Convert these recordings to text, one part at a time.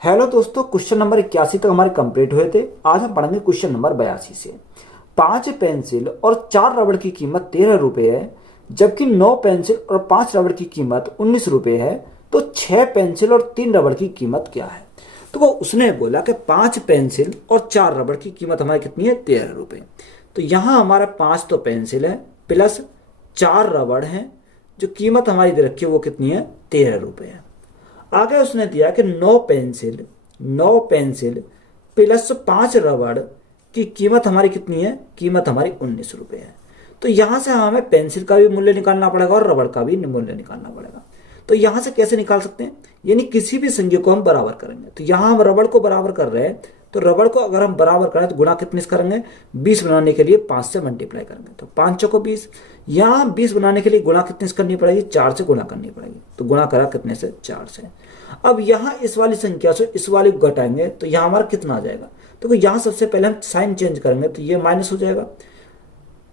Hello दोस्तों, question number 81 तक हमारे कंप्लीट हुए थे। आज हम पढ़ेंगे क्वेश्चन नंबर 82 से। 5 पेंसिल और 4 रबड़ की कीमत 13 रुपये है, जबकि 9 पेंसिल और 5 रबड़ की कीमत 19 रुपये है। तो 6 पेंसिल और 3 रबड़ की कीमत क्या है? तो वो उसने बोला कि 5 पेंसिल और 4 रबड़ की कीमत हमारी कितनी है? 13 रुपये। तो यहाँ हमारा 5 तो पेंसिल है प्लस 4 रबड़ है, जो कीमत हमारी दे रखी है वो कितनी है? 13 रुपये है। आगे उसने दिया कि 9 पेंसिल प्लस 5 रबड़ की कीमत हमारी कितनी है? कीमत हमारी 19 रुपये है। तो यहां से हमें पेंसिल का भी मूल्य निकालना पड़ेगा और रबड़ का भी मूल्य निकालना पड़ेगा। तो यहां से कैसे निकाल सकते हैं? यानी किसी भी संख्या को हम बराबर करेंगे। तो यहां हम रबड़ को बराबर कर रहे हैं, तो रबड़ को अगर हम बराबर करें तो गुणा कितने से करेंगे? 20 बनाने के लिए 5 से मल्टीप्लाई करेंगे, तो 5 चौको 20। यहाँ 20 बनाने के लिए गुणा कितने से करनी पड़ेगी? 4 से गुणा करनी पड़ेगी। तो गुणा करा कितने से? 4 से। अब यहाँ इस वाली संख्या से इस वाली को घटाएंगे तो यहाँ हमारा कितना आ जाएगा? तो यहाँ सबसे पहले हम साइन चेंज करेंगे तो ये माइनस हो जाएगा।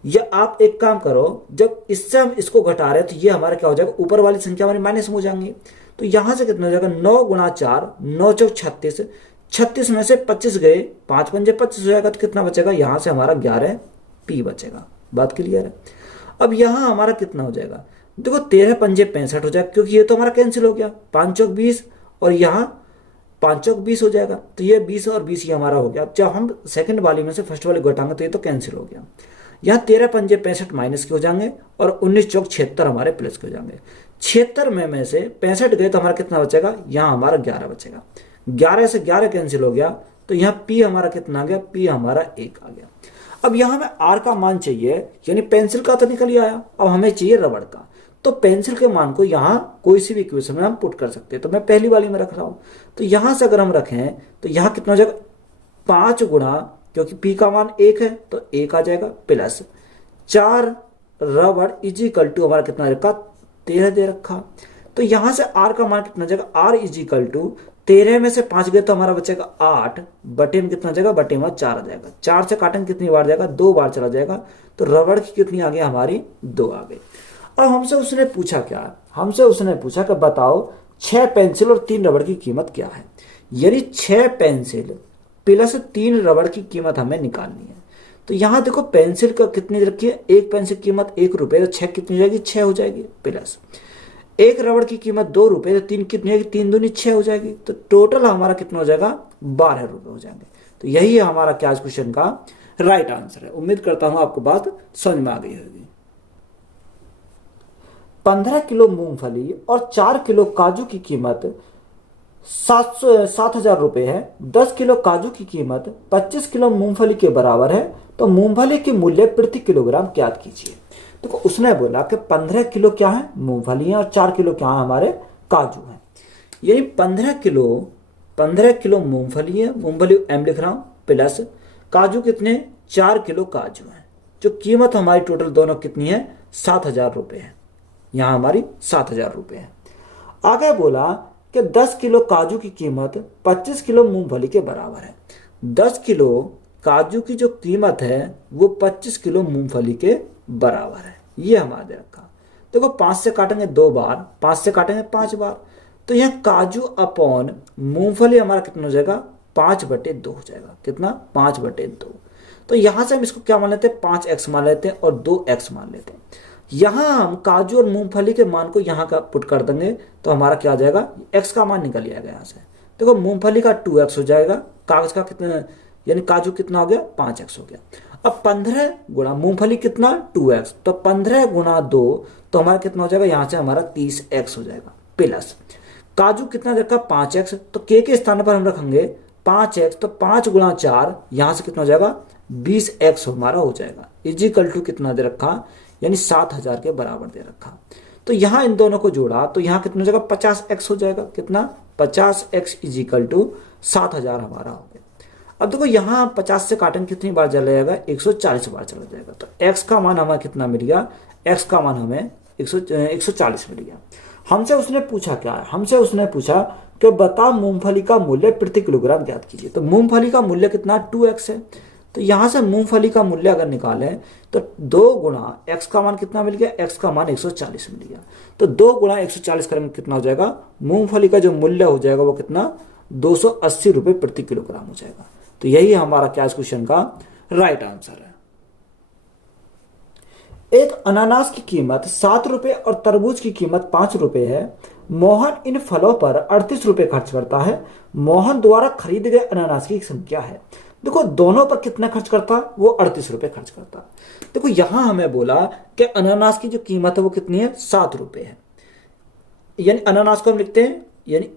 या आप एक काम करो, जब इससे हम इसको घटा रहे हैं तो ये हमारा क्या हो जाएगा? ऊपर वाली संख्या हमारी माइनस में हो जाएंगी। तो यहां से कितना हो जाएगा? 9 गुणा 4, 9 चौक 36, 36 में से 25 गए, 5 पंजे 25 हो जाएगा। तो कितना बचेगा? यहां से हमारा 11 पी बचेगा। बात क्लियर है? अब यहां हमारा कितना हो जाएगा? देखो 13 पंजे 65 हो जाएगा, क्योंकि ये तो हमारा कैंसिल हो गया। 5 चौक 20 और यहाँ 5 चौक 20 हो जाएगा। तो ये 20 और 20 ये हमारा हो गया। जब हम सेकंड वाली में से फर्स्ट वाली घटाएंगे तो ये तो कैंसिल हो गया। यहाँ 13 पंजे 65 माइनस के हो जाएंगे और 19 चौक 76 हमारे प्लस के हो जाएंगे। 76 में से 65 गए तो हमारा कितना बचेगा? यहाँ हमारा 11 बचेगा। 11 से 11 कैंसिल हो गया, तो यहाँ पी हमारा कितना आ गया? पी हमारा 1 आ गया। अब यहाँ हमें आर का मान चाहिए, यानी पेंसिल का तो निकल ही आया, अब हमें चाहिए रबड़ का। तो पेंसिल के मान को यहाँ कोई सी भी इक्वेशन में हम पुट कर सकते हैं। तो मैं पहली वाली में रख रहा हूं, तो यहां से अगर हम रखें तो यहाँ कितना हो जाएगा? 5 गुणा, क्योंकि पी का मान 1 है तो 1 आ जाएगा, प्लस 4 रबड़ इजिकल टू हमारा कितना रखा? 13 दे रखा। तो यहां से आर का मान कितना जाएगा? आर इजिकल टू 13 में से 5 गए तो हमारा बचेगा 8, बटे में कितना जाएगा? बटे में 4 आ जाएगा। 4 से काटेंगे कितनी बार जाएगा? 2 बार चला जाएगा। तो रबड़ की कितनी आ गई? हमारी 2 आ गई। अब हमसे उसने पूछा क्या? हमसे उसने पूछा कि बताओ 6 पेंसिल और 3 रबड़ की कीमत क्या है। यानी 6 पेंसिल प्लस 3 रबड़ की कीमत हमें निकालनी है। तो यहां देखो पेंसिल का कितनी रखी है? एक पेंसिल कीमत 1 रुपये, तो 6 कितनी हो जाएगी? 6 हो जाएगी, प्लस 1 रबड़ की कीमत 2 रुपये, तो 3 कितनी होगी? 3 दूनी 6 हो जाएगी। तो टोटल हमारा कितना हो जाएगा? 12 रुपये हो जाएंगे। तो यही है हमारा क्या क्वेश्चन का राइट आंसर है। उम्मीद करता हूं आपको बात समझ में आ गई होगी। 15 किलो मूंगफली और 4 किलो काजू की कीमत 7,000 रुपये है। 10 किलो काजू की कीमत 25 किलो मूंगफली के बराबर है। तो मूंगफली की मूल्य प्रति किलोग्राम ज्ञात कीजिए। देखो उसने बोला कि 15 किलो क्या है? मूंगफली है, और 4 किलो क्या है? हमारे काजू है। यानी 15 किलो मूंगफली है, मूंगफली एम लिख रहा हूं, प्लस काजू कितने? 4 किलो काजू है, जो कीमत हमारी टोटल दोनों कितनी है? 7,000 रुपये है। यहां हमारी 7,000 रुपये है। आगे बोला कि 10 किलो काजू की कीमत 25 किलो मूंगफली के बराबर है। 10 किलो काजू की जो कीमत है वो 25 किलो मूंगफली के बराबर है। ये हमारा दे रखा। देखो 5 से काटेंगे 2 बार, 5 से काटेंगे 5 बार, तो यह काजू अपॉन मूंगफली हमारा कितना हो जाएगा? 5/2 हो जाएगा। कितना? 5/2। तो यहां से हम इसको क्या मान लेते हैं? 5x मान लेते हैं और 2x मान लेते हैं। यहां हम काजू और मूंगफली के मान को यहां का पुट कर देंगे तो हमारा क्या आ जाएगा? x का मान निकल आएगा यहां से। देखो मूंगफली का 2x हो जाएगा, कागज का कितना, यानी काजू कितना हो गया? 5x हो गया। अब 15 गुणा मूंगफली कितना? 2x, तो 15 गुणा 2 तो हमारा कितना हो जाएगा? यहां से हमारा 30x हो जाएगा, प्लस काजू कितना देखा? 5x, तो के स्थान पर हम रखेंगे 5x, तो 5 गुणा 4 यहां से कितना हो जाएगा? 20x हमारा हो जाएगा। इजिकल टू कितना दे रखा? यानी 7,000 के बराबर दे रखा। तो यहां इन दोनों को जोड़ा तो यहां कितना हो जाएगा? 50x हो जाएगा। कितना? 50x इजिकल टू 7,000 हमारा हो गया। अब देखो यहां 50 से काटेंगे कितनी बार चला जाएगा? 140 बार चला जाएगा। तो x का मान हमें कितना मिल गया? x का मान हमें 140 मिल गया। हमसे उसने पूछा क्या है? हमसे उसने पूछा कि बता मूंगफली का मूल्य प्रति किलोग्राम ज्ञात कीजिए। तो मूंगफली का मूल्य कितना? 2x है। तो यहां से मूंगफली का मूल्य अगर निकालें तो 2 गुणा x का मान कितना मिल गया? x का मान 140 मिल गया। तो 2 गुणा 140 करेंगे कितना हो जाएगा? मूंगफली का जो मूल्य हो जाएगा वो कितना? 280 रुपये प्रति किलोग्राम हो जाएगा। तो यही हमारा क्या इस क्वेश्चन का राइट आंसर है। एक अनानास की कीमत 7 रुपये और तरबूज की कीमत 5 रुपये है। मोहन इन फलों पर 38 रुपये खर्च करता है। मोहन द्वारा खरीदे गए अनानास की संख्या है। देखो दोनों पर कितना खर्च करता, वो 38 रुपये खर्च करता। देखो यहां हमें बोला कि अनानास की जो कीमत है वो कितनी है, 7 रुपये है। यानी अनानास को हम लिखते हैं यानी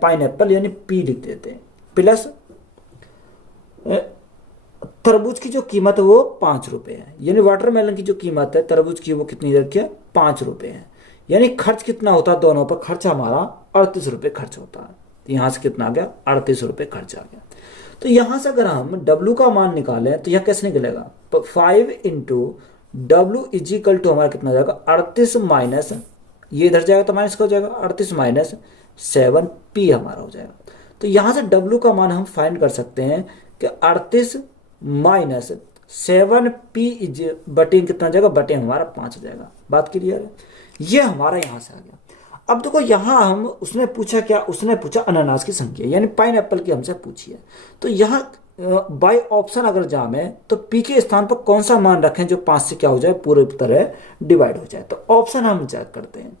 पाइनएप्पल यानी पी लिख देते हैं, प्लस तरबूज की जो कीमत है वो 5 रुपये है। यानी वाटरमेलन की जो कीमत है तरबूज की वो कितनी रखी है, 5 रुपये है। यानी खर्च कितना होता है दोनों पर, खर्च हमारा 38 रुपये खर्च होता है। तो यहां से कितना आ गया, 38 रुपये खर्च आ गया। तो यहां से अगर हम W का मान निकालें तो यह कैसे निकलेगा, 5 इंटू डब्ल्यू इजिकल टू हमारा कितना जाएगा, 38 माइनस ये इधर जाएगा तो माइनस का हो जाएगा, 38 माइनस 7P हमारा हो जाएगा। तो यहां से W का मान हम फाइंड कर सकते हैं कि 38 माइनस 7P बटे कितना जाएगा, बटे हमारा 5 हो जाएगा। बात क्लियर है, ये हमारा यहां से आ गया। अब देखो यहां हम उसने पूछा क्या, उसने पूछा अनानास की संख्या यानी पाइनएप्पल की हमसे पूछी है। तो यहां बाय ऑप्शन अगर जामे तो P के स्थान पर कौन सा मान रखें जो 5 से क्या हो जाए, पूरी तरह डिवाइड हो जाए। तो ऑप्शन हम चेक करते हैं।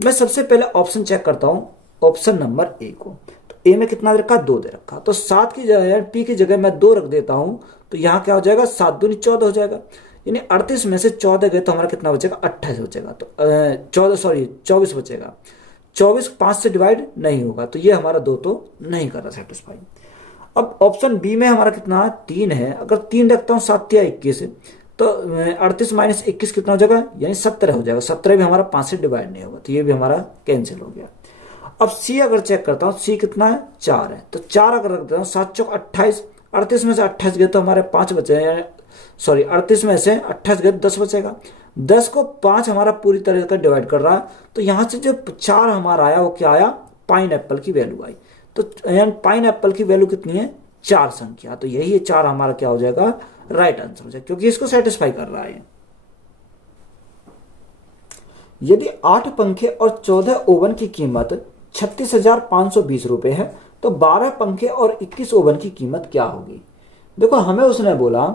मैं सबसे पहले ऑप्शन चेक करता हूं, ऑप्शन नंबर ए को। तो ए में कितना दे रखा, 2 दे रखा। तो 7 की जगह P की जगह मैं 2 रख देता हूं। तो यहाँ क्या हो जाएगा, 7 दूनी 14 हो जाएगा। यानी 38 में से 14 गए तो हमारा कितना बचेगा, 28 बचेगा। तो 24 बचेगा। 24 5 से डिवाइड नहीं होगा, तो ये हमारा 2 तो नहीं कर रहा सेटिस्फाई। अब ऑप्शन बी में हमारा कितना 3 है। अगर 3 रखता हूँ 7 या 21, तो 38 माइनस 21 कितना हो जाएगा, यानी 17 हो जाएगा। 17 भी हमारा 5 से डिवाइड नहीं होगा, तो ये भी हमारा कैंसिल हो गया। अब सी अगर चेक करता हूँ, सी कितना है, 4 है। तो 4 अगर रख देता हूँ, 7 चौक 28, 38 में से 28 गए तो हमारे 5 बचे, सॉरी 38 में से 28 गए 10 बचेगा। 10 को 5 हमारा पूरी तरह का डिवाइड कर रहा है। तो यहाँ से जो 4 हमारा आया वो क्या आया, पाइनएप्पल की वैल्यू आई। तो पाइनएप्पल की वैल्यू कितनी है, 4 संख्या। तो यही 4 हमारा क्या हो जाएगा, राइट आंसर हो जाएगा, क्योंकि इसको सेटिस्फाई कर रहा है। यदि 8 पंखे और 14 ओवन की कीमत 36,520 रुपए है तो 12 पंखे और 21 ओवन की कीमत क्या होगी। देखो हमें उसने बोला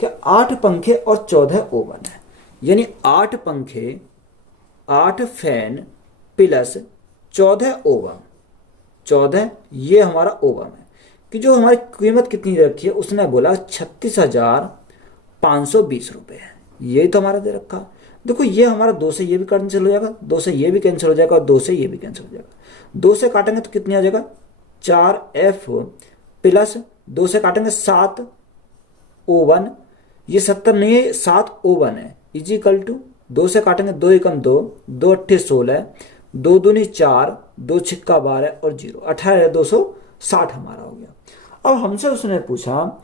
कि 8 पंखे और 14 ओवन है, यानी 8 पंखे 8 फैन प्लस 14 ओवन, 14 ये हमारा ओवन है कि जो हमारी कीमत कितनी रखी है, उसने बोला 36,520 रुपये है। यही तो हमारा दे रखा। देखो ये हमारा 2 से ये भी कैंसिल हो जाएगा, 2 से ये भी कैंसिल हो जाएगा और 2 से ये भी कैंसिल हो जाएगा। 2 से काटेंगे तो कितनी आ जाएगा, 4F प्लस 2 से काटेंगे 7 ओवन, ये 70 नहीं है 7 ओवन है, इजिकल टू 2 से काटेंगे 2 एकम 2, 2 अट्ठे 16, 2 दूनी 4, 2 छिक्का 12 और 0 18, 260 हमारा हो गया। अब हमसे उसने पूछा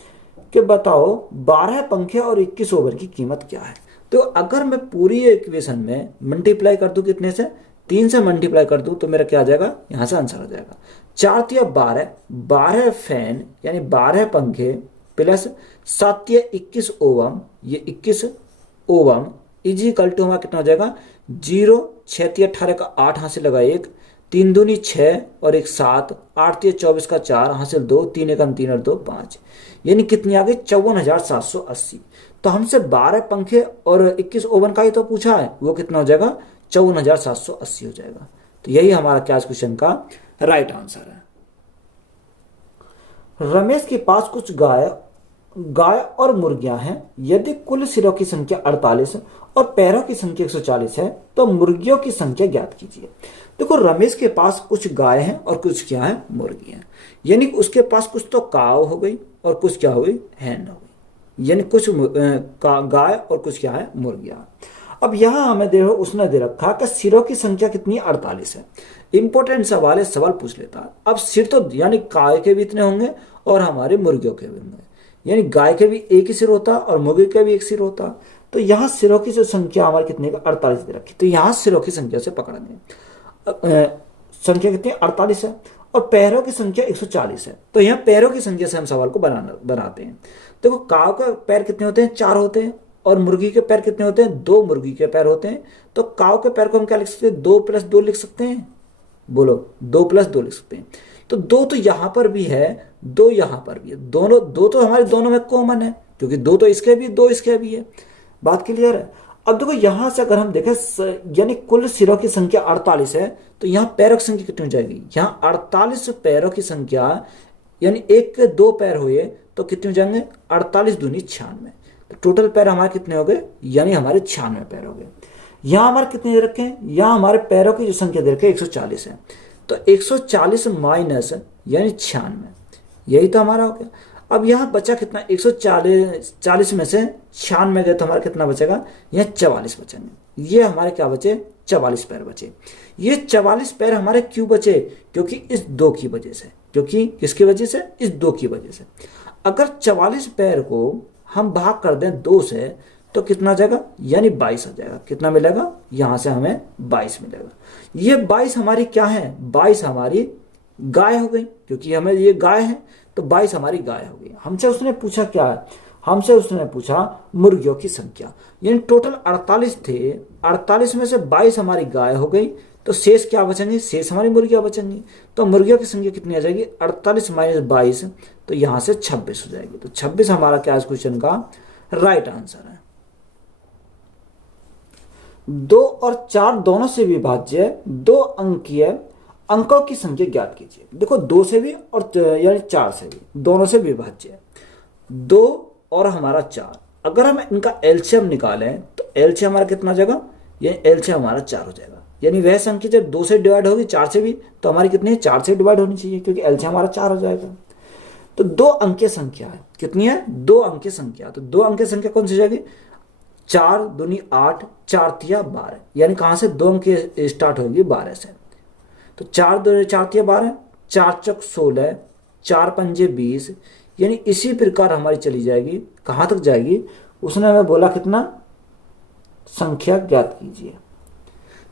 कि बताओ 12 पंखे और 21 ओवन की कीमत क्या है। तो अगर मैं पूरी इक्वेशन में मल्टीप्लाई कर दूं कितने से, 3 से मल्टीप्लाई कर दूं तो मेरा क्या आ जाएगा, यहां से आंसर आ जाएगा 4 तिया 12, 12 फैन यानी 12 पंखे प्लस 7 तिया 21 ओवम, ये 21 ओवम इजिकल टू हमारा कितना हो जाएगा 0, 6 तिया 18 का 8 हासिल लगा 1, 3 दूनी 6 और 1 7, 8 तिया 24 का 4 हासिल 2, 3 एकम 3 और 2 5, यानी कितनी आ गई 54,780। तो हमसे 12 पंखे और 21 ओवन का ही तो पूछा है, वो कितना हो जाएगा 54,780 हो जाएगा। तो यही हमारा क्या क्वेश्चन का राइट आंसर है। रमेश के पास कुछ गाय और मुर्गियां हैं। यदि कुल सिरों की संख्या 48 और पैरों की संख्या 140 है तो मुर्गियों की संख्या ज्ञात कीजिए। देखो रमेश के पास कुछ गाय हैं और कुछ क्या है, मुर्गी हैं। यानी उसके पास कुछ तो काव हो गई और कुछ क्या हो गई, हैन हो गई, यानी कुछ गाय और कुछ क्या है, मुर्गियां। अब यहां हमें देखो उसने दे रखा कि सिरों की संख्या कितनी 48 है। इंपॉर्टेंट सवाल है, सवाल पूछ लेता है। अब सिर तो यानी गाय के भी इतने होंगे और हमारे मुर्गियों के भी होंगे, यानी गाय के भी एक ही सिर होता और मुर्गी के भी एक सिर होता। तो यहाँ सिरों की जो संख्या हमारी कितनी का 48 दे रखी। तो यहाँ सिरों की संख्या से पकड़ेंगे, संख्या कितनी 48 है और पैरों की संख्या 140 है। तो यहाँ पैरों की संख्या से हम सवाल को बनाते हैं। देखो काव के पैर कितने होते हैं, 4 होते हैं और मुर्गी के पैर कितने होते हैं, 2 मुर्गी के पैर होते हैं। तो काव के पैर को हम क्या लिख सकते हैं, 2 + 2 लिख सकते हैं। बोलो 2 + 2 लिख सकते हैं। तो दो तो यहाँ पर भी है, दो यहाँ पर भी है, दोनों दो तो हमारे दोनों में कॉमन है, क्योंकि दो तो इसके भी, दो इसके भी है। बात क्लियर है। अब देखो यहां से अगर हम देखें यानी कुल सिरों की संख्या 48 है, तो यहाँ पैरों की संख्या कितनी हो जाएगी, यहाँ 48 पैरों की संख्या, यानी एक के दो पैर हुए तो कितने हो जाएंगे, 48 दूनी 96। तो टोटल पैर हमारे कितने हो गए, यानी हमारे 96 पैर हो गए। यहाँ हमारे कितने दे रखे हैं, यहाँ हमारे पैरों की जो संख्या दे रखे 140 है, तो 140 माइनस यानी 96, यही तो हमारा हो गया। अब यहाँ बचा कितना, 140 में से 96 गए तो हमारा कितना बचेगा, यहाँ 44 बचेंगे। ये हमारे क्या बचे, 44 पैर बचे। ये 44 पैर हमारे क्यों बचे, क्योंकि इस दो की वजह से, क्योंकि किसकी वजह से, इस दो की वजह से। अगर 44 पैर को हम भाग कर दें 2 से तो कितना आ जाएगा, यानी 22 आ जाएगा। कितना मिलेगा, यहां से हमें 22 मिलेगा। ये 22 हमारी क्या है, 22 हमारी गाय हो गई, क्योंकि हमें ये गाय है तो 22 हमारी गाय हो गई। हमसे उसने पूछा क्या है, हमसे उसने पूछा मुर्गियों की संख्या, यानी टोटल 48 थे, 48 में से 22 हमारी गाय हो गई, तो शेष क्या बचेंगे, शेष हमारी मुर्गियां बचेंगी। तो मुर्गियों की संख्या कितनी आ जाएगी, 48 माइनस 22, तो यहां से 26 हो जाएगी। तो 26 हमारा क्या इस क्वेश्चन का राइट आंसर है। 2 और 4 दोनों से विभाज्य 2 अंकीय अंकों की संख्या ज्ञात कीजिए। देखो 2 से भी और यानी 4 से भी, दोनों से विभाज्य है 2 और हमारा 4। अगर हम इनका एलसीएम निकालें तो एलसीएम हमारा कितना हो जाएगा, ये एलसीएम हमारा 4 हो जाएगा। यानी वह संख्या जब 2 से डिवाइड होगी 4 से भी, तो हमारी कितनी है, 4 से डिवाइड होनी चाहिए, क्योंकि एलसीएम हमारा 4 हो जाएगा। तो 2 अंकीय संख्या है, कितनी है, 2 अंकीय संख्या। तो 2 अंकीय संख्या कौन सी हो जाएगी, 4 दूनी 8, 4 तिया 12, यानी कहां से 2 अंकीय स्टार्ट होगी, 12 से। तो 4 दूनी 4 तिया 12, 4 चौक 16, 4 पंजे 20, यानी इसी प्रकार हमारी चली जाएगी, कहां तक जाएगी, उसने हमें बोला कितना, संख्या ज्ञात कीजिए।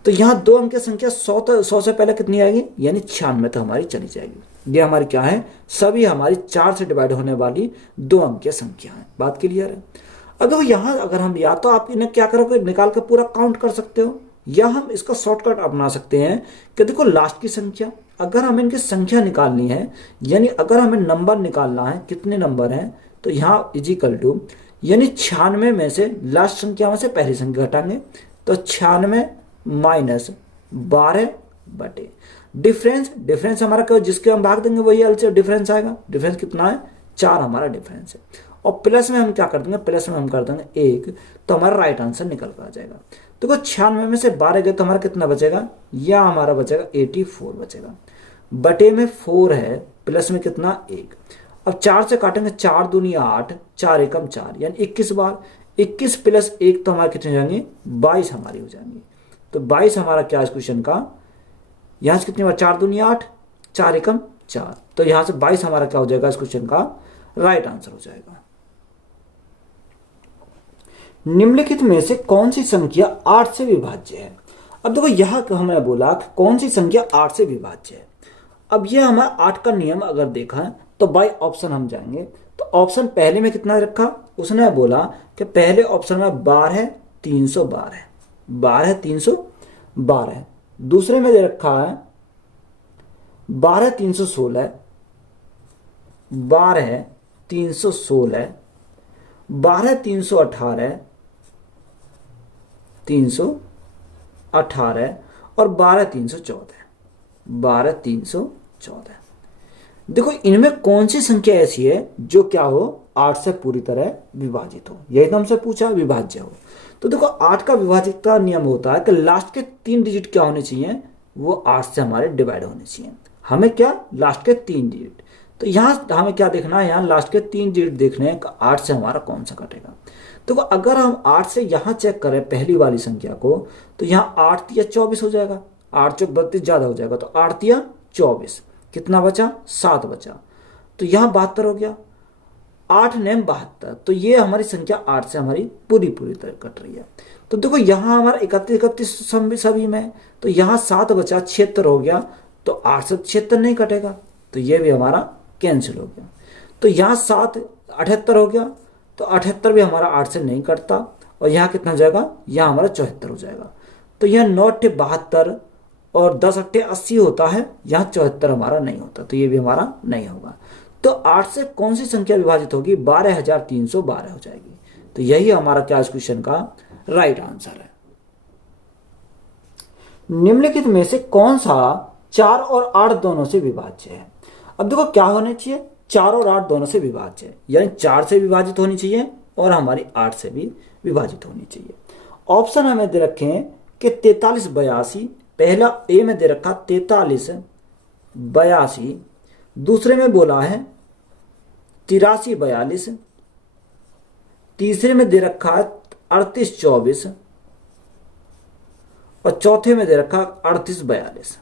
तो यहां 2 अंक की संख्या 100 से पहले कितनी आएगी, यानी 96 तक हमारी चली जाएगी। ये हमारी क्या है, सभी हमारी 4 से डिवाइड होने वाली 2 अंक की संख्या है। बात क्लियर है। अब देखो यहां अगर हम, या तो आप इन्हें क्या करोगे, निकाल कर पूरा काउंट कर सकते हो, या हम इसका शॉर्टकट अपना सकते हैं कि देखो लास्ट की संख्या, अगर हमें इनकी संख्या निकालनी है, यानी अगर हमें नंबर निकालना है कितने नंबर हैं, तो यहाँ इजिकल टू, यानी 96 में से लास्ट संख्या में से पहली संख्या घटाएंगे, तो 96 माइनस 12 बटे डिफरेंस हमारा क्या, जिसके हम भाग देंगे वही एल से डिफरेंस आएगा। डिफरेंस कितना है, 4 हमारा डिफरेंस है। और प्लस में हम क्या कर देंगे, प्लस में हम कर देंगे 1, तो हमारा राइट आंसर निकल कर आ जाएगा। देखो 96 में से 12 गए तो हमारा कितना बचेगा, या हमारा बचेगा 84 बचेगा, बटे में 4 है, प्लस में कितना 1। अब 4 से काटेंगे, 4 दूनी 8, 4 एकम 4, यानी 21 बार, 21 प्लस 1 तो हमारे कितने हो जाएंगे, 22 हमारी हो जाएंगी। तो 22 हमारा क्या इस क्वेश्चन का, यहां से कितनी बार, 4 दूनी 8, 4 एकम 4, तो यहां से 22 हमारा क्या हो जाएगा इस क्वेश्चन का राइट आंसर हो जाएगा। निम्नलिखित में से कौन सी संख्या 8 से विभाज्य है। अब देखो यहां हमने बोला कि कौन सी संख्या 8 से विभाज्य है। अब यह हमारा 8 का नियम अगर देखा है तो बाय ऑप्शन हम जाएंगे, तो ऑप्शन पहले में कितना रखा, उसने बोला कि पहले ऑप्शन में 12 312, 12 312। दूसरे में दे रखा है 12 316, 12 316, 12 318, 318 और 12 314, 12 314। देखो इनमें कौन सी संख्या ऐसी है जो क्या हो, 8 से पूरी तरह विभाजित हो, यही तो हमसे पूछा, विभाज्य हो। तो देखो 8 का विभाजित नियम होता है कि लास्ट के 3 डिजिट क्या होने चाहिए, वो 8 से हमारे डिवाइड होने चाहिए। हमें क्या, लास्ट के 3 डिजिट। तो यहां हमें क्या देखना है, यहां लास्ट के 3 डिजिट देखने हैं, 8 से हमारा कौन सा कटेगा। तो अगर हम 8 से यहां चेक करें पहली वाली संख्या को, तो यहां 8 तिया 24 हो जाएगा, 8 चौक 32 ज्यादा हो जाएगा, तो 8 तिया 24, कितना बचा, 7 बचा, तो यहां 72 हो गया, 8 नेम 72। तो ये हमारी संख्या 8 से हमारी पूरी तरह कट रही है। तो देखो यहां हमारा 31 सभी में, तो यहां 7 बचा, 76 हो गया, तो 8 से 76 नहीं कटेगा, तो ये भी हमारा कैंसिल हो गया। तो यहाँ 7 78 हो गया, तो 78 भी हमारा 8 से नहीं कटता, और यहाँ कितना हो जाएगा, यहाँ हमारा 74 हो जाएगा। तो यह 9 72 और 10 अट्ठे 80 होता है, यहाँ 74 हमारा नहीं होता, तो ये भी हमारा नहीं होगा। तो 8 से कौन सी संख्या विभाजित होगी? 12,312 हो जाएगी। तो यही हमारा क्या इस क्वेश्चन का राइट आंसर है। निम्नलिखित में से कौन सा 4 और 8 दोनों से विभाज्य है? अब देखो क्या होने चाहिए, 4 और 8 दोनों से विभाज्य है, यानी 4 से विभाजित होनी चाहिए और हमारी 8 से भी विभाजित होनी चाहिए। ऑप्शन हमें दे रखे हैं कि 43 82, पहला ए में दे रखा 43 82, दूसरे में बोला है 83 42, तीसरे में दे रखा है 38 24 और चौथे में दे रखा 38 42।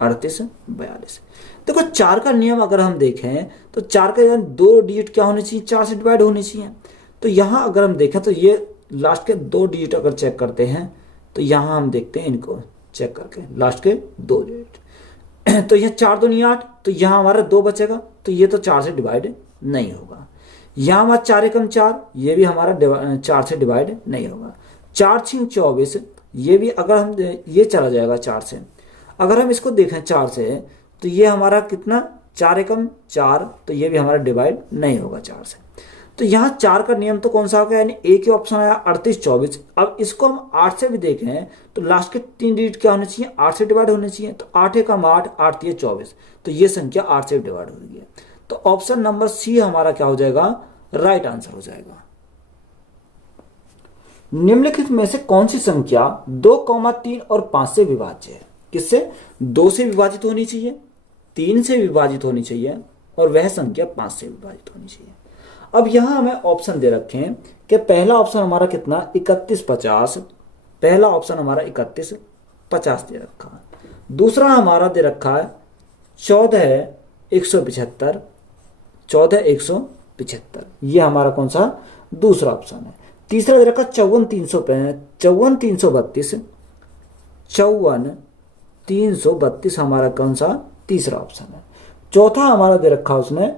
38 42। देखो 4 का नियम अगर हम देखें तो 4 के दो डिजिट क्या होने चाहिए? 4 से डिवाइड होनी चाहिए। तो यहां अगर हम देखें तो ये लास्ट के 2 डिजिट अगर चेक करते हैं तो यहां हम देखते हैं इनको चेक करके लास्ट के 2 डिजिट तो यह 4 दूनी 8, तो यहां हमारा 2 बचेगा, तो ये तो 4 से डिवाइड नहीं होगा। यहां हमारा 4 एकम 4, ये भी हमारा 4 से डिवाइड नहीं होगा। 4 6 24, ये भी अगर हम ये चला जाएगा 4 से। अगर हम इसको देखें 4 से तो ये हमारा कितना 4 एकम 4, तो ये भी हमारा डिवाइड नहीं होगा 4 से। तो यहाँ 4 का नियम तो कौन सा होगा, यानी एक ही ऑप्शन आया 38 24। अब इसको हम 8 से भी देखें तो लास्ट के 3 डिजिट क्या होने चाहिए? 8 से डिवाइड होने चाहिए। तो 8 एकम 8, 8 3 24, तो ये संख्या 8 से डिवाइड हो रही है। तो ऑप्शन नंबर सी हमारा क्या हो जाएगा? राइट आंसर हो जाएगा। निम्नलिखित में से कौन सी संख्या 2, 3 और 5 से विभाज्य है? किससे? 2 से विभाजित होनी चाहिए, 3 से विभाजित होनी चाहिए और वह संख्या 5 से विभाजित होनी चाहिए। अब यहां हमें ऑप्शन दे रखे हैं कि पहला ऑप्शन हमारा कितना 31 50, पहला ऑप्शन हमारा 31 50 दे रखा है। दूसरा हमारा दे रखा है 14 175, 14 175, ये हमारा कौन सा दूसरा ऑप्शन है। तीसरा दे रखा 54 332, 54 332 हमारा कौन सा तीसरा ऑप्शन है। चौथा हमारा दे रखा उसने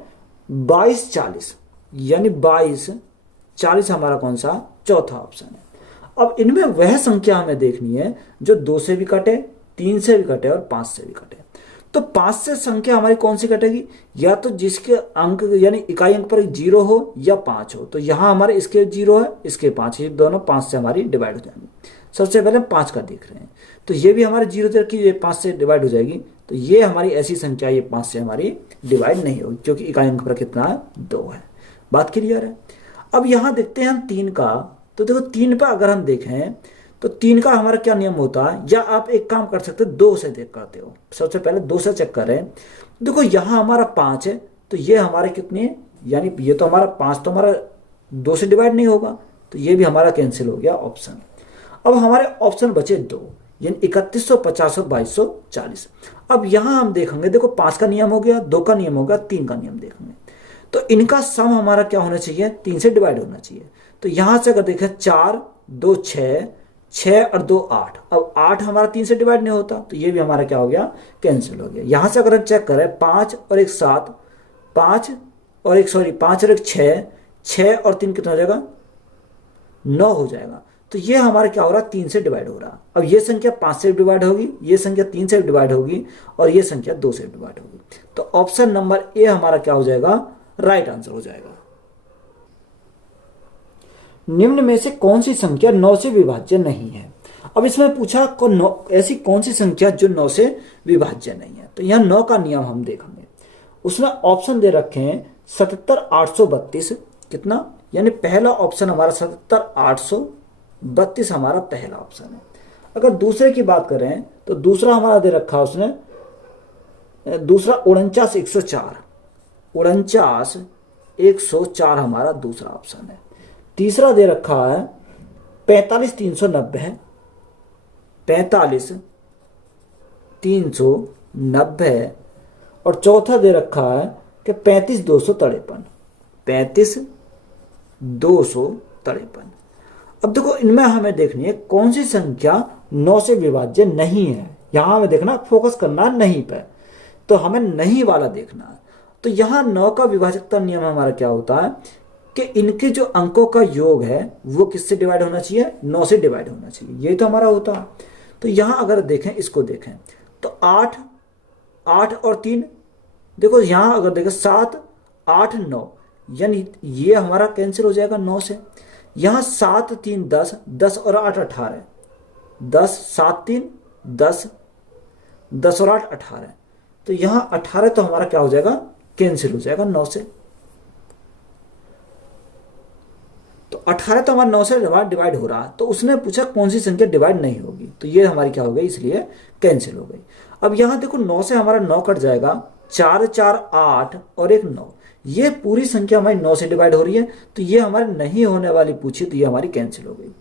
22 40, यानी 22 40 हमारा कौन सा चौथा ऑप्शन है। अब इनमें वह संख्या हमें देखनी है जो 2 से भी कटे, 3 से भी कटे और 5 से भी कटे। तो 5 से संख्या हमारी कौन सी कटेगी? या तो जिसके अंक यानी इकाई अंक पर 0 हो या 5 हो। तो यहां हमारे इसके 0 है, इसके 5 है, दोनों 5 से हमारी डिवाइड हो जाएंगी। सबसे पहले 5 का देख रहे हैं, तो ये भी हमारे 0 तक की, ये 5 से डिवाइड हो जाएगी। तो ये हमारी ऐसी संख्या ये 5 से हमारी डिवाइड नहीं होगी, क्योंकि इकाई अंक पर कितना है 2 है। बात क्लियर है? अब यहां देखते हैं हम 3 का। तो देखो 3 पर अगर हम देखें तो 3 का हमारा क्या नियम होता है, या आप एक काम कर सकते हो 2 से देख करते हो। सबसे पहले 2 से चेक करें। देखो यहां हमारा 5 है, तो ये हमारे कितने है, यानी ये तो हमारा 5 तो हमारा 2 से डिवाइड नहीं होगा, तो ये भी हमारा कैंसिल हो गया ऑप्शन। अब हमारे ऑप्शन बचे 2, यानी 3150 और 2240। अब यहां हम देखेंगे, देखो 5 का नियम हो गया, 2 का नियम हो गया, 3 का नियम देखेंगे। तो इनका सम हमारा क्या होना चाहिए? 3 से डिवाइड होना चाहिए। तो यहां से अगर देखें 4 2 6, 6 और 2 8। अब 8 हमारा 3 से डिवाइड नहीं होता, तो ये भी हमारा क्या हो गया? कैंसिल हो गया। यहां से अगर हम चेक करें 5 और 1 7, 5 और 1 6, 6 और 3 कितना हो जाएगा? 9 हो जाएगा। तो ये हमारा क्या हो रहा? 3 से डिवाइड हो रहा। अब ये संख्या 5 से डिवाइड होगी, ये संख्या 3 से डिवाइड होगी और ये संख्या 2 से डिवाइड होगी। तो ऑप्शन नंबर ए हमारा क्या हो जाएगा? राइट आंसर हो जाएगा। निम्न में से कौन सी संख्या 9 से विभाज्य नहीं है? अब इसमें पूछा ऐसी कौन सी संख्या जो 9 से विभाज्य नहीं है। तो यहां 9 का नियम हम देखेंगे। उसमें ऑप्शन दे रखे हैं 77 832, कितना, यानी पहला ऑप्शन हमारा 77 832 हमारा पहला ऑप्शन है। अगर दूसरे की बात करें तो दूसरा हमारा दे रखा उसने दूसरा 49 104, 49 104 हमारा दूसरा ऑप्शन है। तीसरा दे रखा है 45 390, 45 390 और चौथा दे रखा है कि 35 253, 35 253। अब देखो इनमें हमें देखनी है कौन सी संख्या 9 से विभाज्य नहीं है। यहां हमें देखना, फोकस करना नहीं पे, तो हमें नहीं वाला देखना है। तो यहां 9 का विभाजकता नियम हमारा क्या होता है कि इनके जो अंकों का योग है वो किससे डिवाइड होना चाहिए? 9 से डिवाइड होना चाहिए। यही तो हमारा होता है। तो यहाँ अगर देखें, इसको देखें तो 8, 8 और 3, देखो यहाँ अगर देखें 7, 8, 9, यानी ये हमारा कैंसिल हो जाएगा 9 से। यहाँ 7, 3, 10, 10 और 8 18, 10, 7, 3, 10, 10 और 8 18, तो यहाँ 18 तो हमारा क्या हो जाएगा, कैंसिल हो जाएगा 9 से। तो 18 तो हमारा 9 से डिवाइड हो रहा है, तो उसने पूछा कौन सी संख्या डिवाइड नहीं होगी, तो ये हमारी क्या हो गई, इसलिए कैंसिल हो गई। अब यहाँ देखो 9 से हमारा 9 कट जाएगा, 4, 4, 8 और एक 9, ये पूरी संख्या हमारी 9 से डिवाइड हो रही है, तो ये हमारी नहीं होने वाली पूछी, तो ये हमारी कैंसिल हो गई।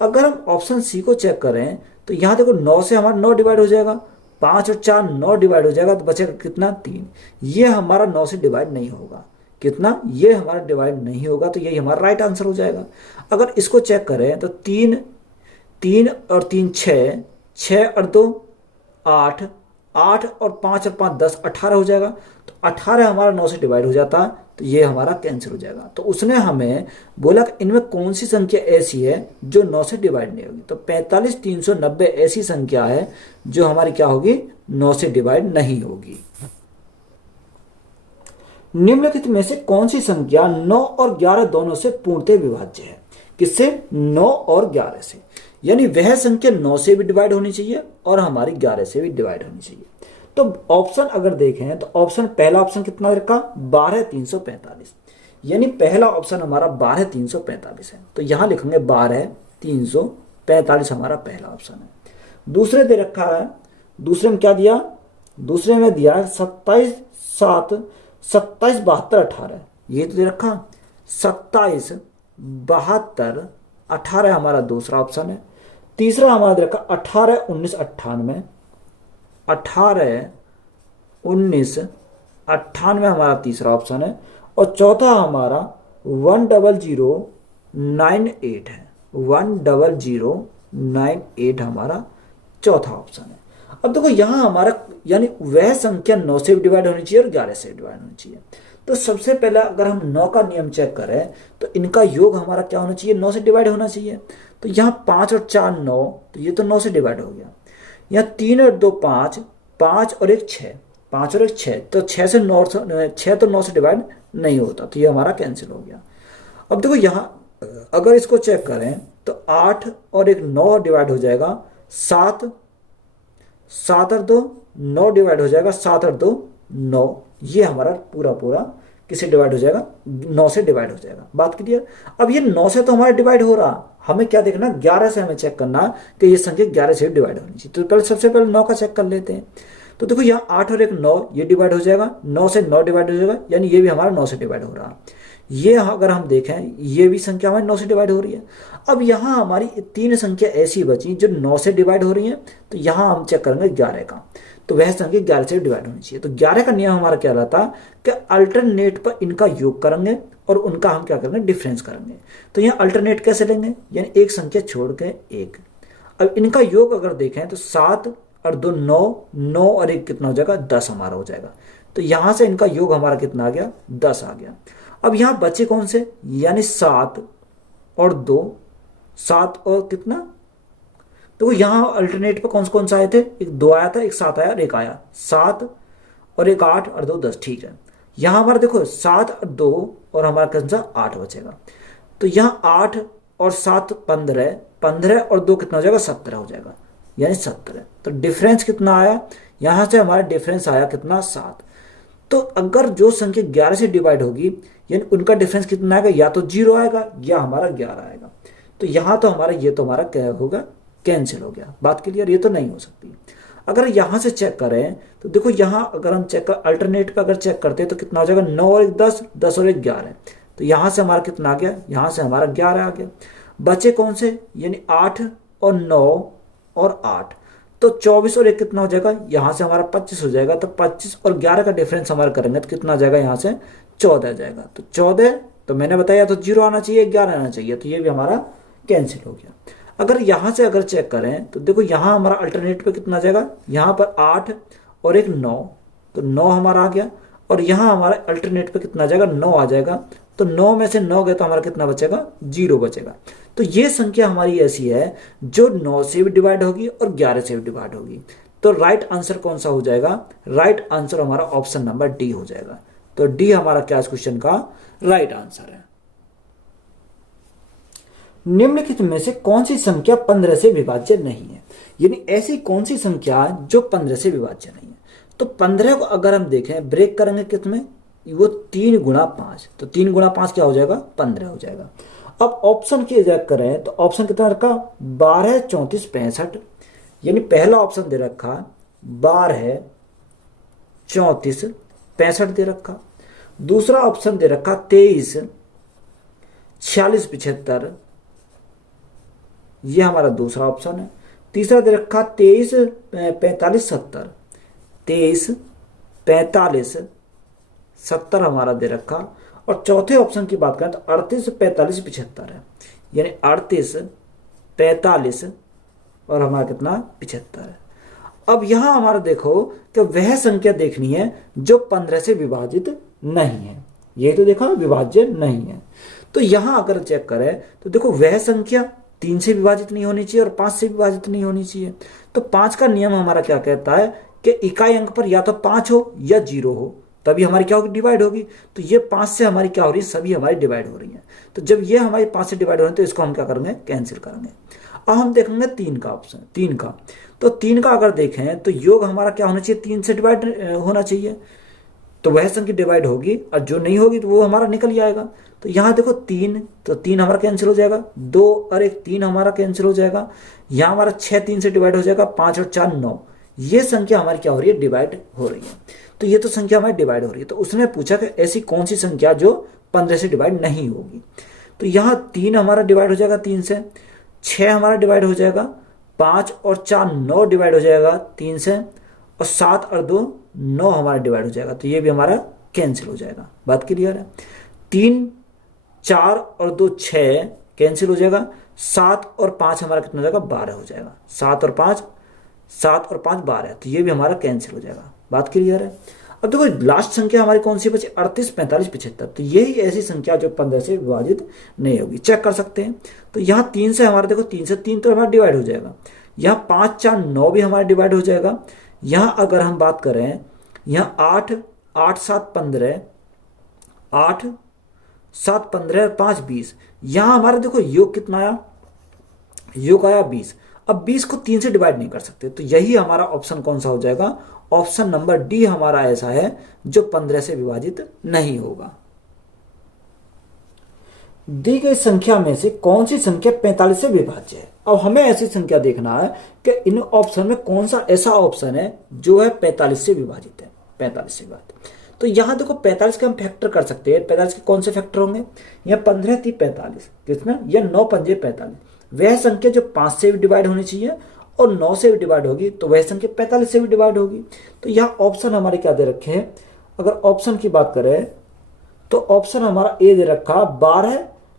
अगर हम ऑप्शन सी को चेक करें तो यहाँ देखो 9 से हमारा 9 डिवाइड हो जाएगा, 5 और 4 9 डिवाइड हो जाएगा, तो बचेगा कितना, 3। ये हमारा 9 से डिवाइड नहीं होगा, कितना, ये हमारा डिवाइड नहीं होगा, तो यही हमारा राइट आंसर हो जाएगा। अगर इसको चेक करें तो 3, 3 और 3 6, 6 और 2 8, 8 और 5 और 5 10, 18 हो जाएगा। तो 18 हमारा 9 से डिवाइड हो जाता, तो ये हमारा कैंसिल हो जाएगा। तो उसने हमें बोला कि इनमें कौन सी संख्या ऐसी है जो 9 से डिवाइड नहीं होगी, तो 45 390 ऐसी संख्या है जो हमारी क्या होगी, 9 से डिवाइड नहीं होगी। निम्नलिखित में से कौन सी संख्या 9 और 11 दोनों से पूर्णतः विभाज्य है, किससे, 9 और 11 से, यानी वह संख्या 9 से भी डिवाइड होनी चाहिए और हमारी 11 से भी डिवाइड होनी चाहिए। तो ऑप्शन अगर देखें तो ऑप्शन, पहला ऑप्शन कितना रखा, 12 345, यानी पहला ऑप्शन हमारा 12 345 है, तो यहां लिखेंगे 12 345 हमारा पहला ऑप्शन है। दूसरे दे रखा है, दूसरे में क्या दिया, दूसरे में दिया 27 7 27 72 18, ये तो दे रखा 27 72 18 हमारा दूसरा ऑप्शन है। तीसरा हमारा दे रखा 18 19 98, 18 19 98 हमारा तीसरा ऑप्शन है। और चौथा हमारा 10098 है, 10098 हमारा चौथा ऑप्शन है। अब देखो यहां हमारा, यानी वह संख्या 9 से भी डिवाइड होनी चाहिए और 11 से डिवाइड होनी चाहिए। तो सबसे पहले अगर हम 9 का नियम चेक करें तो इनका योग हमारा क्या होना चाहिए, 9 से डिवाइड होना चाहिए। तो यहाँ 5 और 4 9, तो ये तो 9 से डिवाइड हो गया। यहाँ 3 और 2 5, 5 और 1 6, 5 और 1 6, तो 6 से 9, 6 तो 9 से डिवाइड नहीं होता, तो ये हमारा कैंसिल हो गया। अब देखो यहाँ अगर इसको चेक करें तो 8 और 1 9 डिवाइड हो जाएगा, 7 7 और 2 9 डिवाइड हो जाएगा, 7 और 2 9, ये हमारा पूरा पूरा किससे डिवाइड हो जाएगा, 9 से डिवाइड हो जाएगा। बात क्लियर। अब ये 9 से तो हमारा डिवाइड हो रहा, हमें क्या देखना, 11 से हमें चेक करना कि ये संख्या 11 से डिवाइड होनी चाहिए। तो पहले सबसे पहले 9 का चेक कर लेते हैं। तो देखो यहाँ 8 और 1 9, ये डिवाइड हो जाएगा, 9 से 9 डिवाइड हो जाएगा, यानी ये भी हमारा 9 से डिवाइड हो रहा। ये अगर हम देखें ये भी संख्या हमारी 9 से डिवाइड हो रही है। अब यहाँ हमारी 3 संख्या ऐसी बची जो 9 से डिवाइड हो रही है, तो यहाँ हम चेक करेंगे 11 का, तो वह संख्या 11 से डिवाइड होनी चाहिए। तो 11 का नियम हमारा क्या रहता कि अल्टरनेट पर इनका योग करेंगे और उनका हम क्या करेंगे, डिफरेंस करेंगे। तो यहाँ अल्टरनेट कैसे लेंगे, यानी एक संख्या छोड़ के एक। अब इनका योग अगर देखें तो 7 और 2 9, 9 और 1 कितना हो जाएगा, 10 हमारा हो जाएगा। तो यहाँ से इनका योग हमारा कितना आ गया, 10 आ गया। अब यहाँ बचे कौन से, यानी 7 और 2, 7 और कितना, तो यहाँ अल्टरनेट पर कौन सा आए थे, एक 2 आया था, एक 7 आया और एक आया, 7 और एक 8 और 2 10, ठीक है। यहाँ हमारा देखो 7 और 2 और हमारा कौन सा 8 बचेगा। तो यहाँ 8 और 7 15, 15 और 2 कितना हो जाएगा, 17 हो जाएगा, यानी 17। तो डिफरेंस कितना आया, यहाँ से हमारा डिफरेंस आया कितना, 7। तो अगर जो संख्या 11 से डिवाइड होगी, यानी उनका डिफरेंस कितना आएगा, या तो 0 आएगा या हमारा 11 आएगा। तो यहाँ तो हमारा ये तो हमारा क्या होगा, कैंसिल हो गया। बात क्लियर, ये तो नहीं हो सकती। अगर यहाँ से चेक करें तो देखो यहाँ अगर हम चेक कर अल्टरनेट पर अगर चेक करते हैं तो कितना हो जाएगा, 9 और 1 10, 10 और 1 11। तो यहाँ से हमारा कितना आ गया, यहाँ से हमारा 11 आ गया। बचे कौन से, यानी 8 और 9 और 8, तो 24 और 1 कितना हो जाएगा, यहाँ से हमारा 25 हो जाएगा। तो 25 और 11 का डिफरेंस हमारा करेंगे तो कितना आ जाएगा, यहाँ से 14 आ जाएगा। तो 14 तो मैंने बताया तो 0 आना चाहिए, 11 आना चाहिए, तो ये भी हमारा कैंसिल हो गया। अगर यहाँ से अगर चेक करें तो देखो यहाँ हमारा अल्टरनेट पे कितना आ जाएगा, यहाँ पर 8 और 1 9, तो 9 हमारा आ गया। और यहाँ हमारा अल्टरनेट पे कितना आ जाएगा, 9 आ जाएगा। तो 9 में से 9 गए तो हमारा कितना बचेगा, 0 बचेगा। तो ये संख्या हमारी ऐसी है जो 9 से भी डिवाइड होगी और 11 से भी डिवाइड होगी। तो राइट आंसर कौन सा हो जाएगा, राइट आंसर हमारा ऑप्शन नंबर डी हो जाएगा। तो डी हमारा क्या इस क्वेश्चन का राइट आंसर है। निम्नलिखित में से कौन सी संख्या 15 से विभाज्य नहीं है, यानी ऐसी कौन सी संख्या जो 15 से विभाज्य नहीं है। तो 15 को अगर हम देखें ब्रेक करेंगे कितने, वो 3 गुणा 5, तो 3 गुणा 5 क्या हो जाएगा, 15 हो जाएगा। अब ऑप्शन की जगह करें तो ऑप्शन कितना रखा, 12, 34, 65, यानी पहला ऑप्शन दे रखा 12, 34, 65 दे रखा। दूसरा ऑप्शन दे रखा 23, 46, 75, ये हमारा दूसरा ऑप्शन है। तीसरा दे रखा 23, 45, 70, 23, 45, 70 हमारा दे रखा। और चौथे ऑप्शन की बात करें तो 38, 45, 75 है, यानी 38, 45 और हमारा कितना 75 है। अब यहां हमारा देखो कि वह संख्या देखनी है जो 15 से विभाजित नहीं है, ये तो देखा विभाज्य नहीं है। तो यहां अगर चेक करें तो देखो वह संख्या 3 से विभाजित नहीं होनी चाहिए और 5 से विभाजित नहीं होनी चाहिए। तो 5 का नियम हमारा क्या कहता है कि इकाई अंक पर या तो 5 हो या 0 हो, तभी हमारी क्या होगी, डिवाइड होगी। तो ये 5 से हमारी क्या हो रही है, सभी हमारी डिवाइड हो रही है। तो जब ये हमारी 5 से डिवाइड हो रही है तो इसको हम क्या करेंगे, कैंसिल करेंगे। अब हम देखेंगे 3 का ऑप्शन, 3 का। तो 3 का अगर देखें तो योग हमारा क्या होना चाहिए, 3 से डिवाइड होना चाहिए, तो वह संख्या डिवाइड होगी, और जो नहीं होगी तो वो हमारा निकल जाएगा। तो यहाँ देखो 3, तो 3 हमारा कैंसिल हो जाएगा, 2 और 1 3 हमारा कैंसिल हो जाएगा। यहाँ हमारा 6 3 से डिवाइड हो जाएगा, 5 और 4 9, ये संख्या हमारी क्या हो रही है, डिवाइड हो रही है। तो ये तो संख्या हमारी डिवाइड हो रही है। तो उसने पूछा कि ऐसी कौन सी संख्या जो 15 से डिवाइड नहीं होगी। तो यहाँ 3 हमारा डिवाइड हो जाएगा 3 से, 6 हमारा डिवाइड हो जाएगा, 5 और 4 9 डिवाइड हो जाएगा 3 से, और 7 और 2 9 हमारा डिवाइड हो जाएगा। तो ये भी हमारा कैंसिल हो जाएगा। बात क्लियर है। 3 4 और 2 6 कैंसिल हो जाएगा, 7 और 5 हमारा कितना हो जाएगा, 12 हो जाएगा। 7 और 5 12, तो ये भी हमारा कैंसिल हो जाएगा। बात क्लियर है। अब देखो लास्ट संख्या हमारी कौन सी बची, 38, 45, 75, तो यही ऐसी संख्या जो 15 से विभाजित नहीं होगी। चेक कर सकते हैं। तो यहाँ 3 से हमारा देखो 3 से 3 तो हमारा डिवाइड हो जाएगा, यहाँ 5 4 9 भी हमारा डिवाइड हो जाएगा। यहाँ अगर हम बात करें, यहाँ 8 8 7 15, 8 7 15 और 5 20, यहाँ हमारा देखो योग कितना आया, योग आया 20। अब 20 को 3 से डिवाइड नहीं कर सकते, तो यही हमारा ऑप्शन कौन सा हो जाएगा, ऑप्शन नंबर डी हमारा ऐसा है जो 15 से विभाजित नहीं होगा। दी गई संख्या में से कौन सी संख्या 45 से विभाज्य है। अब हमें ऐसी संख्या देखना है कि इन ऑप्शन में कौन सा ऐसा ऑप्शन है जो है 45 से विभाजित है, 45 से विभाजित। तो यहां देखो 45 के हम फैक्टर कर सकते हैं। 45 के कौन से फैक्टर होंगे, यहाँ 15 3 45, कितना, या 9 पंजे 45। वह संख्या जो 5 से भी डिवाइड होनी चाहिए और 9 से भी डिवाइड होगी, तो वह संख्या 45 से भी डिवाइड होगी। तो यहाँ ऑप्शन हमारे क्या दे रखे हैं, अगर ऑप्शन की बात करें तो ऑप्शन हमारा ए दे रखा 12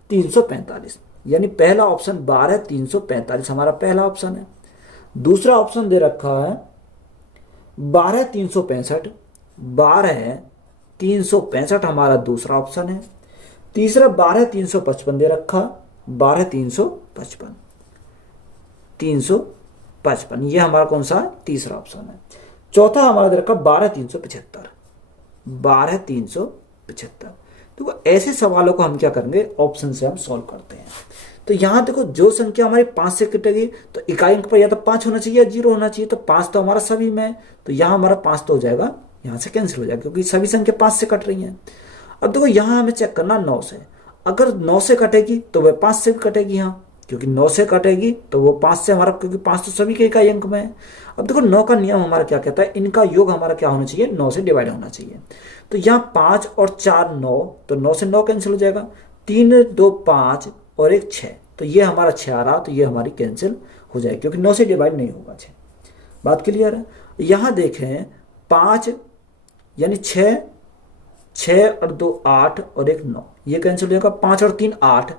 345, यानी पहला ऑप्शन 12 345 हमारा पहला ऑप्शन है। दूसरा ऑप्शन दे रखा है 12 365, 12 365 हमारा दूसरा ऑप्शन है। तीसरा 12 355 दे रखा, 12 355, 355, ये हमारा कौन सा तीसरा ऑप्शन है। चौथा हमारा दे रखा 12 375, 12 375। तो ऐसे सवालों को हम क्या करेंगे, ऑप्शन से हम सॉल्व करते हैं। तो यहां देखो जो संख्या हमारी 5 से कटेगी तो इकाई अंक पर या तो 5 होना चाहिए या 0 होना चाहिए। तो 5 तो हमारा सभी में है, तो यहां हमारा 5 तो हो जाएगा, यहां से कैंसिल हो जाएगा क्योंकि सभी संख्या 5 से कट रही हैं। अब देखो यहां हमें चेक करना 9 से, अगर 9 से कटेगी तो वह 5 से भी कटेगी, यहाँ क्योंकि 9 से कटेगी तो वो 5 से हमारा, क्योंकि 5 तो सभी के इकाई अंक में है। अब देखो 9 का नियम हमारा क्या कहता है, इनका योग हमारा क्या होना चाहिए, 9 से डिवाइड होना चाहिए। तो यहाँ 5 और 4 9, तो 9 से 9 कैंसिल हो जाएगा, 3 2 5 और 1 6, तो ये हमारा 6 आ रहा, तो ये हमारी कैंसिल हो जाएगी क्योंकि 9 से डिवाइड नहीं होगा 6। बात क्लियर है। यहाँ देखें 5 यानी 6 और 2 8 और 1 9, ये कैंसिल हो जाएगा। 5 और 3 8,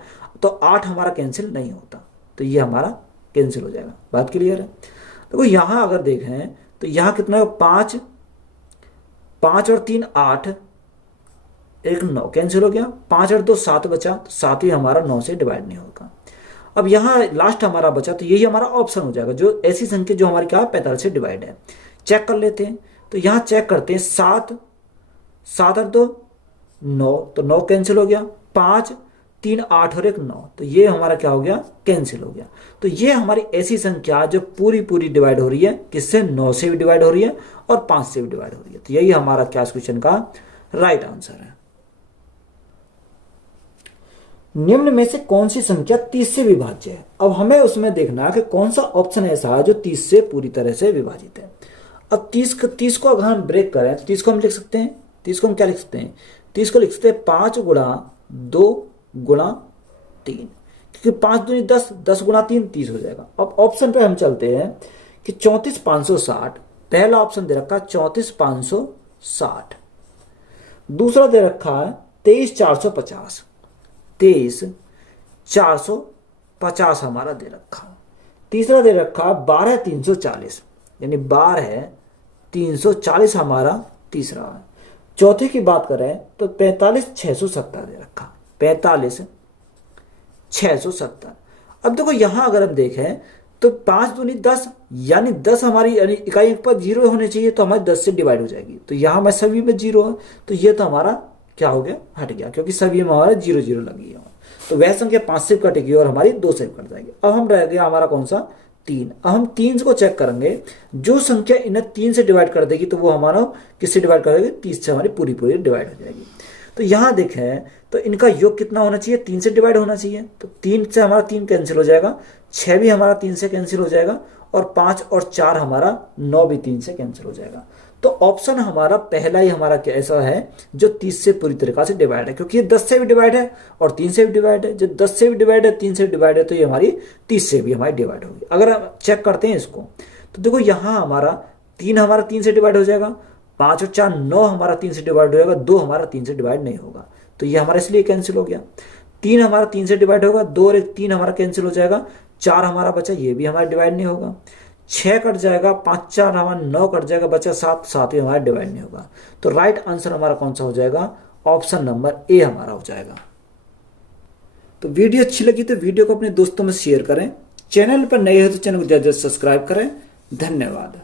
तो 8 हमारा कैंसिल नहीं होता, तो ये हमारा कैंसिल हो जाएगा। बात क्लियर है। देखो यहाँ अगर देखें तो यहाँ कितना है, 5 5 और 3 8, एक 9 कैंसिल हो गया, 5 और 2 7 बचा, तो 7 भी हमारा 9 से डिवाइड नहीं होगा। अब यहाँ लास्ट हमारा बचा, तो यही हमारा ऑप्शन हो जाएगा, जो ऐसी संख्या जो हमारी क्या है 45 से डिवाइड है। चेक कर लेते हैं, तो यहाँ चेक करते हैं 7 7 और 2 9, तो 9 कैंसिल हो गया, 5 3 8 और एक 9, तो ये हमारा क्या हो गया कैंसिल हो गया। तो ये हमारी ऐसी संख्या जो पूरी पूरी डिवाइड हो रही है, किससे 9 से भी डिवाइड हो रही है और 5 से भी डिवाइड हो रही है। तो यही हमारा क्या क्वेश्चन का राइट आंसर है। निम्न में से कौन सी संख्या 30 से विभाज्य है। अब हमें उसमें देखना है कि कौन सा ऑप्शन ऐसा है जो 30 से पूरी तरह से विभाजित है। अब 30 को अगर हम ब्रेक करें तो 30 को हम लिख सकते हैं, 30 को हम क्या लिख सकते हैं, 30 को लिख सकते हैं 5 गुणा 2 गुणा 3, क्योंकि 5 दूनी 10, 10 गुणा 3 30 हो जाएगा। अब ऑप्शन पे हम चलते हैं कि 34,560, पहला ऑप्शन दे रखा है 34,560, दूसरा दे रखा है 23,450, 23,450 हमारा दे रखा, तीसरा दे रखा 12,340, यानी 12,340 हमारा तीसरा है। चौथे की बात करें तो 45,670 दे रखा, 45,670। अब देखो यहां अगर हम देखें तो 5 दूनी 10, यानी 10 हमारी यानी इकाई पर 0 होने चाहिए, तो हमारी 10 से डिवाइड हो जाएगी। तो यहां मैं सभी में 0 है, तो ये तो हमारा क्या हो गया हट गया, क्योंकि सभी में हमारा 0 0 लगी है। तो वह संख्या 5 से कटेगी और हमारी 2 से कट जाएगी। अब हम रह गया हमारा कौन सा 3। अब हम 3 को चेक करेंगे, जो संख्या इन्हें 3 से डिवाइड कर देगी तो वो हमारा किससे डिवाइड कर देगी, 30 से हमारी पूरी पूरी डिवाइड हो जाएगी। तो यहां देखें तो इनका योग कितना होना चाहिए, 3 से डिवाइड होना चाहिए। तो 3 से हमारा 3 कैंसिल हो जाएगा, 6 भी हमारा 3 से कैंसिल हो जाएगा, और 5 और 4 हमारा 9 भी 3 से कैंसिल हो जाएगा। तो ऑप्शन हमारा पहला ही हमारा ऐसा है जो 30 से पूरी तरीका से डिवाइड है, क्योंकि ये 10 से भी डिवाइड है और 3 से भी डिवाइड है। जब 10 से भी डिवाइड है, 3 से भी डिवाइड है, तो ये हमारी 30 से भी हमारी डिवाइड होगी। अगर हम चेक करते हैं इसको, तो देखो यहाँ हमारा 3 से डिवाइड हो जाएगा, 5 और 4 9 हमारा 3 से डिवाइड हो जाएगा, 2 हमारा 3 से डिवाइड नहीं होगा, तो ये हमारा इसलिए कैंसिल हो गया। 3 हमारा 3 से डिवाइड होगा, 2 और 1 3 हमारा कैंसिल हो जाएगा, 4 हमारा बचा, ये भी हमारा डिवाइड नहीं होगा, 6 कट जाएगा, 5 4 हमारा 9 कट जाएगा, बचा 7, 7 भी हमारा डिवाइड नहीं होगा। तो राइट आंसर हमारा कौन सा हो जाएगा, ऑप्शन नंबर ए हमारा हो जाएगा। तो वीडियो अच्छी लगी तो वीडियो को अपने दोस्तों में शेयर करें, चैनल पर नए हो तो चैनल को जल्द सब्सक्राइब करें। धन्यवाद।